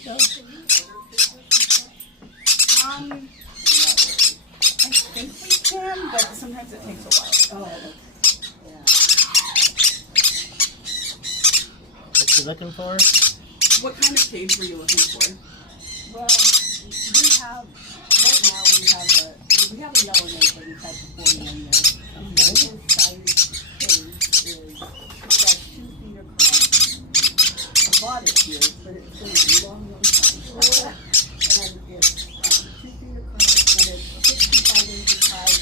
you go. I think we can, but sometimes it takes a while. Oh. Yeah. What you looking for? What kind of cage were you looking for? Well, we have, right now we have a yellow nose, but we've had the 40 in there. His size cage is like 2 feet across. I bought it here, but it's been a long, long time. And it's 2 feet across, and it's 65 inches high,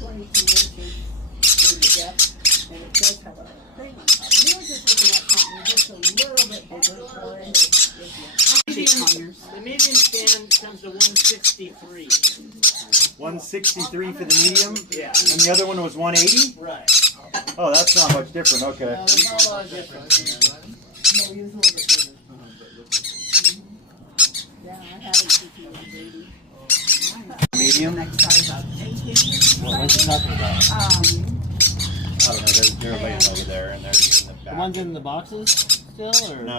22 inches in the depth, and it does have a thing on top. We were just looking at something just a little bit bigger for it. The medium stand comes to 163. 163 for the medium? Yeah. And the other one was 180? Right. Oh, that's not much different. Okay. No, there's not a lot of difference. No, we use a little bit bigger. Yeah, I have a CP Medium? Next size up. 10 kgs. What are you talking about? I don't know. They're laying over there, and they're in the The back. ones in the boxes still, or? No.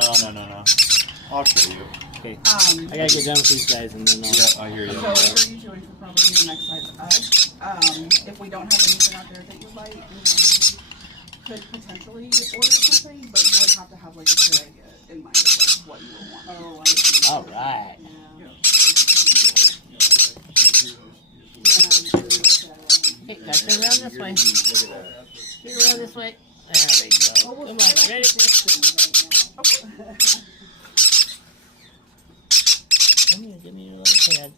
I'll show you. Okay. I gotta get done with these guys, and then I'll... Yeah, I hear you. So what are you doing for probably the next size up? If we don't have anything out there that you like, you could potentially order something, but you would have to have like a good idea in mind of like what you would want. Oh, I see. All right. Hey, guys, turn around this way. Turn around this way. There we go. Come on, ready? Come here, give me your little pad.